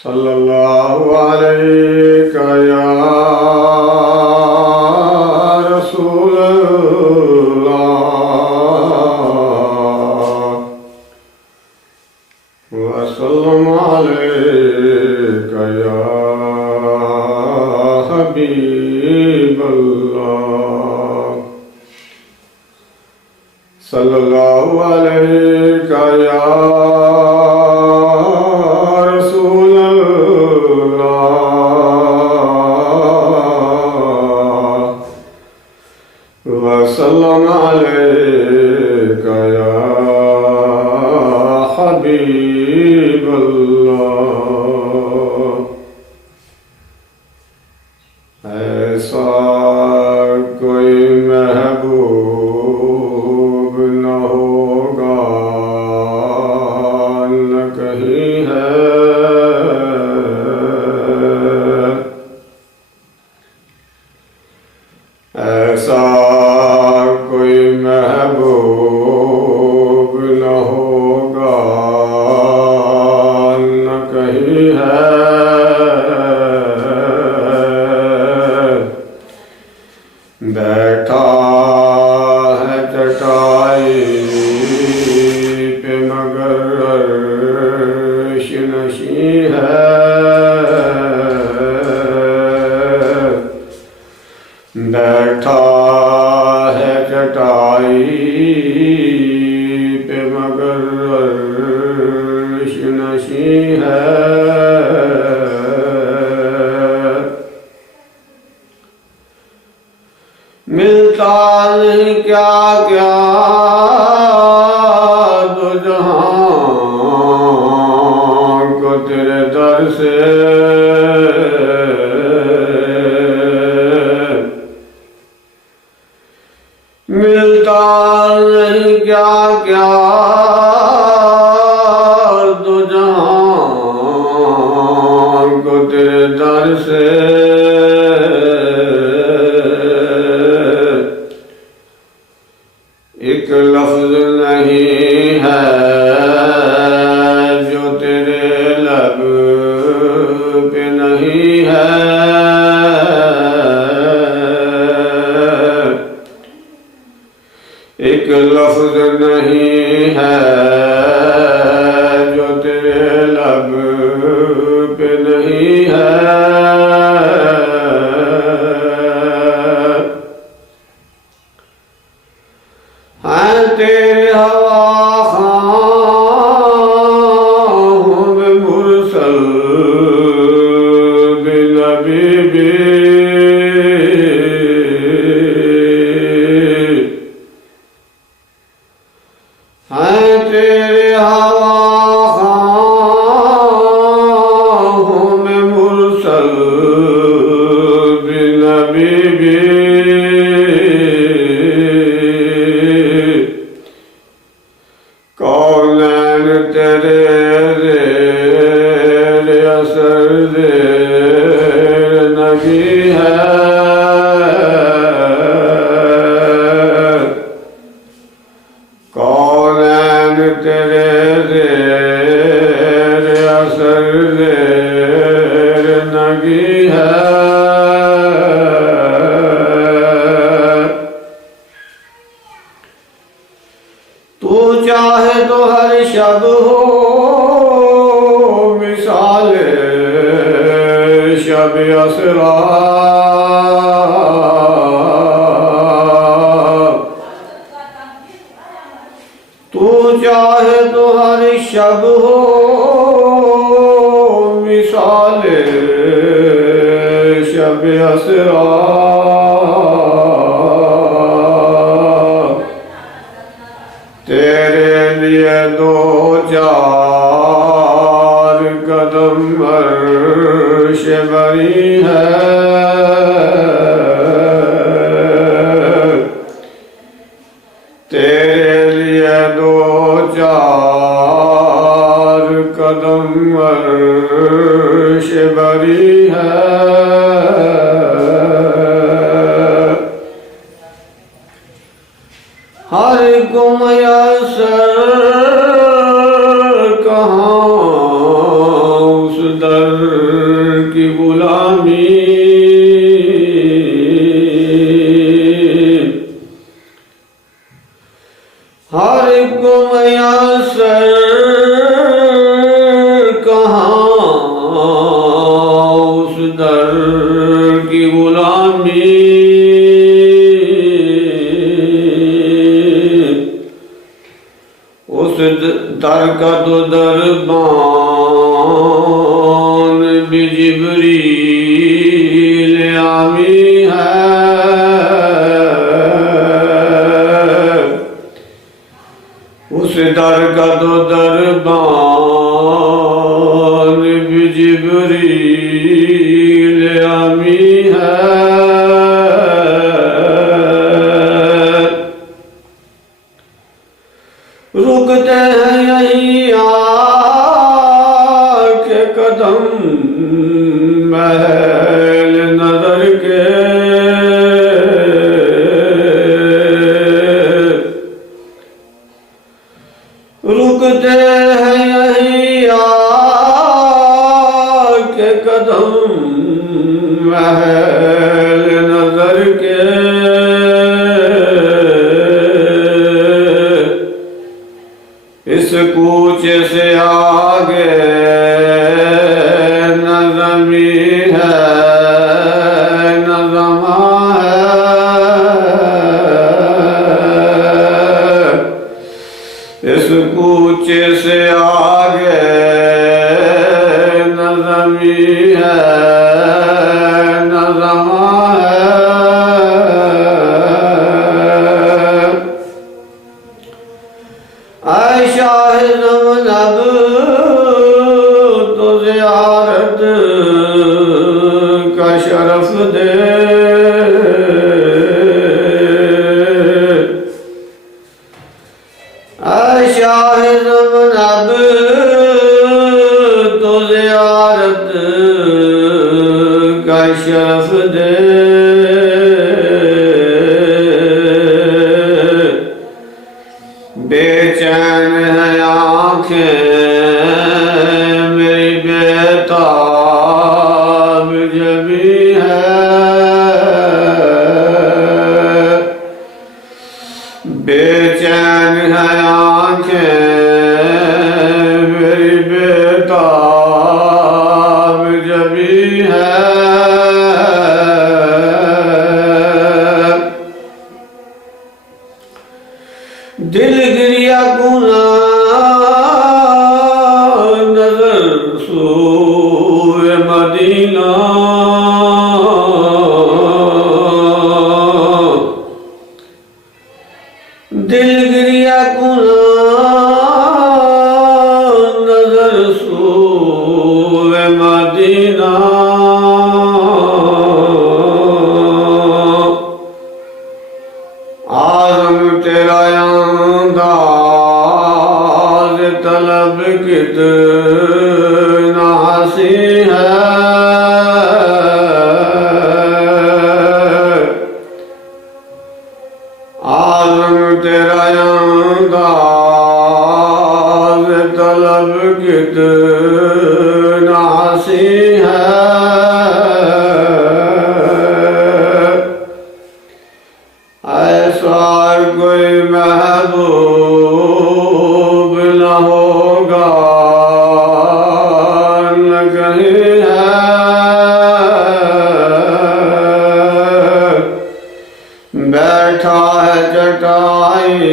सल्लल्लाहु अलैका या रसूलल्लाह वसल्लम अलैका या हबीबल्लाह सल्लल्लाहु अलैका या वसल्लम अलैका या हबीबल्लाह। ऐसा कोई महबूब न होगा न कहीं है, ऐसा कोई महबूब न होगा न कहीं है। बैठा है चटाई पे मगर अर्श नशी है, बैठा है चटाई पे मगर अर्श नशी है। मिलता नहीं क्या क्या दो जहां को तेरे दर से, मिलता नहीं क्या क्या दो जहां को तेरे दर से। एक लफ्ज नहीं है जो तेरे लब पे नहीं है, एक लफ्ज नहीं है जो तेरे लब पे नहीं है। तेरे हवा खां में मुरसल बिनबी भी, हैं तेरे हवा खां में मुरसल बिनबी भी। कौनैन तेरे ज़ेर असर ज़ेर नबी है, कौनैन तेरे ज़ेर असर ज़ेर नबी है। तू चाहे तो हर शब हो मिसाले शब असरा, तू चाहे तो हर शब हो मिसाले शब असरा। तेरे लिए दो चार कदम अर्श बरी है, तेरे लिए दो चार कदम अर्श बरी है। हर को मयसर कहाँ उस दर के कदम महल नजर के रुकते हैं यही आके कदम महल नजर के इस कूच से आगे न ज़मीं है न ज़मां है। इस कूच से आगे न ज़मीं है न ज़मां है। ऐ शाह ज़मज़ब तो ज़ियारत का शरफ दे। ऐ शाह ज़मज़ब तो ज़ियारत का शरफ दे। बेचैन है आँखें मेरी बेताब जबी है। बेचैन है आँखें मेरी बेताब जबी है। दिल गिरिया गुना नजर सूए मदीना। दिल गिरिया गुना नजर सूए मदीना। आज़म तेरा अंदाज़ तलब कितना हसी है। आज़म तेरा अंदाज़ तलब कितना हसी है। ऐसा कोई महबूब न होगा न कहीं है। बैठा है चटाई